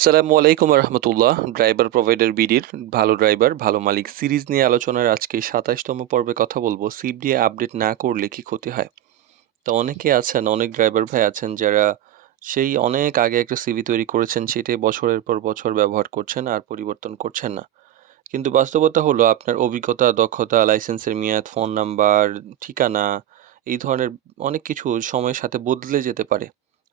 আসসালামু আলাইকুম রহমতুল্লাহ। Driver provider বিডির ভালো ড্রাইভার ভালো মালিক সিরিজ নিয়ে আলোচনার আজকে ২৭তম পর্বে কথা বলবো। সিপ দিয়ে আপডেট না করলে কি ক্ষতি হয়? তো অনেকে আছেন, অনেক ড্রাইভার ভাই আছেন যারা সেই অনেক আগে একটা সিভি তৈরি করেছেন, সেটাই বছরের পর বছর ব্যবহার করছেন আর পরিবর্তন করছেন না। কিন্তু বাস্তবতা হলো আপনার অভিজ্ঞতা, দক্ষতা, লাইসেন্সের মেয়াদ, ফোন নাম্বার, ঠিকানা এই ধরনের অনেক কিছু সময়ের সাথে বদলে যেতে পারে।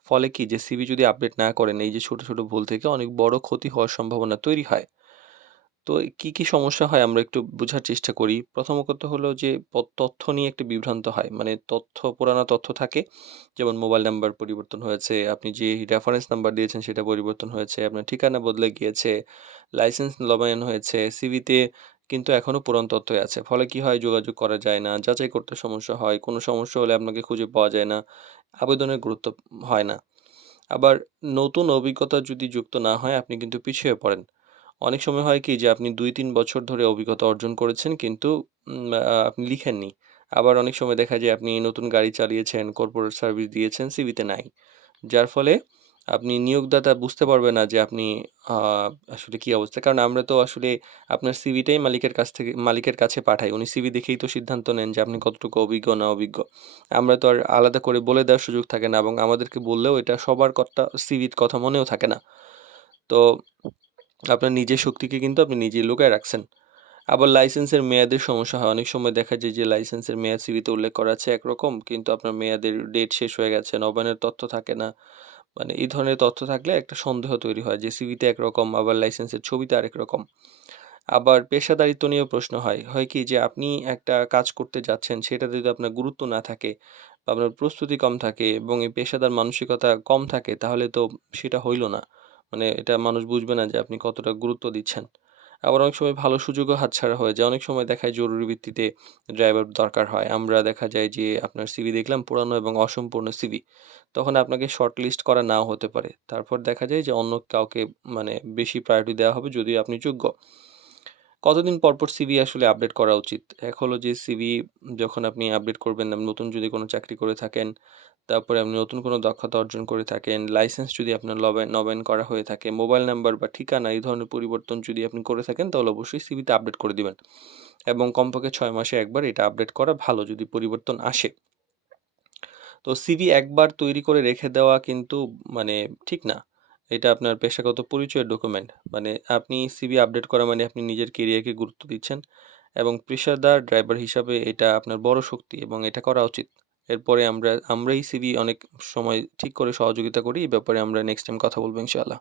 ফলে কি যে সিভি যদি আপডেট না করেন, এই যে ছোট, ছোট ভুল থেকে অনেক বড় ক্ষতি হওয়ার সম্ভাবনা তৈরি হয়। তো কি, কি সমস্যা হয় আমরা একটু বোঝার চেষ্টা করি। প্রথম কথা হলো যে তথ্য নিয়ে একটা বিভ্রান্ত হয়। মানে পুরানো তথ্য থাকে। যেমন মোবাইল নাম্বার পরিবর্তন হয়েছে, আপনি যে রেফারেন্স নাম্বার দিয়েছেন সেটা পরিবর্তন হয়েছে, আপনার ঠিকানা বদলে গিয়েছে, লাইসেন্স নবায়ন হয়েছে, সিভিতে কিন্তু এখনো পুরান তথ্যই আছে। ফলে কি হয়, যোগাযোগ করা যায় না, যাচাই করতে সমস্যা হয়, কোনো সমস্যা হলে আপনাকে খুঁজে পাওয়া যায় না, আবেদনের গুরুত্ব হয় না। আবার নতুন অভিজ্ঞতা যদি যুক্ত না হয়, আপনি কিন্তু পিছিয়ে পড়েন। অনেক সময় হয় কি যে আপনি ২-৩ বছর ধরে অভিজ্ঞতা অর্জন করেছেন, কিন্তু আপনি লিখেননি। আবার অনেক সময় দেখা যায় আপনি নতুন গাড়ি চালিয়েছেন, কর্পোরেট সার্ভিস দিয়েছেন, সিভিতে নাই। যার ফলে আপনি নিয়োগদাতা বুঝতে পারবে না যে আপনি আ আসলে কি অবস্থা। কারণ আমরা তো আসলে আপনার সিভিটাই মালিকের কাছে পাঠাই। উনি সিভি দেখেই তো সিদ্ধান্ত নেন যে আপনি কতটুকু অভিজ্ঞ না অভিজ্ঞ। আমরা তো আর আলাদা করে বলে দেওয়ার সুযোগ থাকে না, এবং আমাদেরকে বললেও এটা সবার সিভির কথা মনেও থাকে না। তো আপনার নিজের শক্তিকে কিন্তু আপনি নিজেই লুকায় রাখছেন। আবার লাইসেন্সের মেয়াদের সমস্যা হয়। অনেক সময় দেখা যায় যে লাইসেন্সের মেয়াদ সিভিতে উল্লেখ করা আছে একরকম, কিন্তু আপনার মেয়াদের ডেট শেষ হয়ে গেছে, নবায়নের তথ্য থাকে না। মানে এই ধরনের তথ্য থাকলে একটা সন্দেহ তৈরি হয় যে সিভিতে একরকম, আবার লাইসেন্সের ছবিতে আরেক রকম। আবার পেশাদারিত্ব নিয়েও প্রশ্ন হয়। হয় কি যে আপনি একটা কাজ করতে যাচ্ছেন, সেটাতে যদি আপনার গুরুত্ব না থাকে বা আপনার প্রস্তুতি কম থাকে এবং এই পেশাদার মানসিকতা কম থাকে, তাহলে তো সেটা হইল না। মানে এটা মানুষ বুঝবে না যে আপনি কতটা গুরুত্ব দিচ্ছেন। আবার অনেক সময় ভালো সুযোগও হাতছাড়া হয়ে যায়। অনেক সময় দেখা যায় জরুরি ভিত্তিতে ড্রাইভার দরকার হয়। আমরা দেখা যায় যে আপনার সিভি দেখলাম পুরানো এবং অসম্পূর্ণ সিভি। তখন আপনাকে শর্টলিস্ট করা নাও হতে পারে। তারপর দেখা যায় যে অন্য কাউকে মানে বেশি প্রায়োরিটি দেওয়া হবে যদিও আপনি যোগ্য। কতদিন পর সিভি আসলে আপডেট করা উচিত? এক হলো যে সিভি যখন আপনি আপডেট করবেন, নতুন যদি কোনো চাকরি করে থাকেন, তারপরে আপনি নতুন কোনো দক্ষতা অর্জন করে থাকেন, লাইসেন্স যদি আপনার নবায়ন করা হয়ে থাকে, মোবাইল নাম্বার বা ঠিকানা এই ধরনের পরিবর্তন যদি আপনি করে থাকেন, তাহলে অবশ্যই সিভিতে আপডেট করে দিবেন। এবং কমপক্ষে ৬ মাসে একবার এটা আপডেট করা ভালো যদি পরিবর্তন আসে। তো সিভি একবার তৈরি করে রেখে দেওয়া কিন্তু মানে ঠিক না। এটা আপনার পেশাগত পরিচয়ের ডকুমেন্ট। মানে আপনি সিভি আপডেট করা মানে আপনি নিজের কেরিয়ারকে গুরুত্ব দিচ্ছেন, এবং পেশাদার ড্রাইভার হিসাবে এটা আপনার বড় শক্তি এবং এটা করা উচিত। এরপরে আমরাই সিভি অনেক সময় ঠিক করে সহযোগিতা করি। এই ব্যাপারে আমরা নেক্সট টাইম কথা বলব ইনশাআল্লাহ।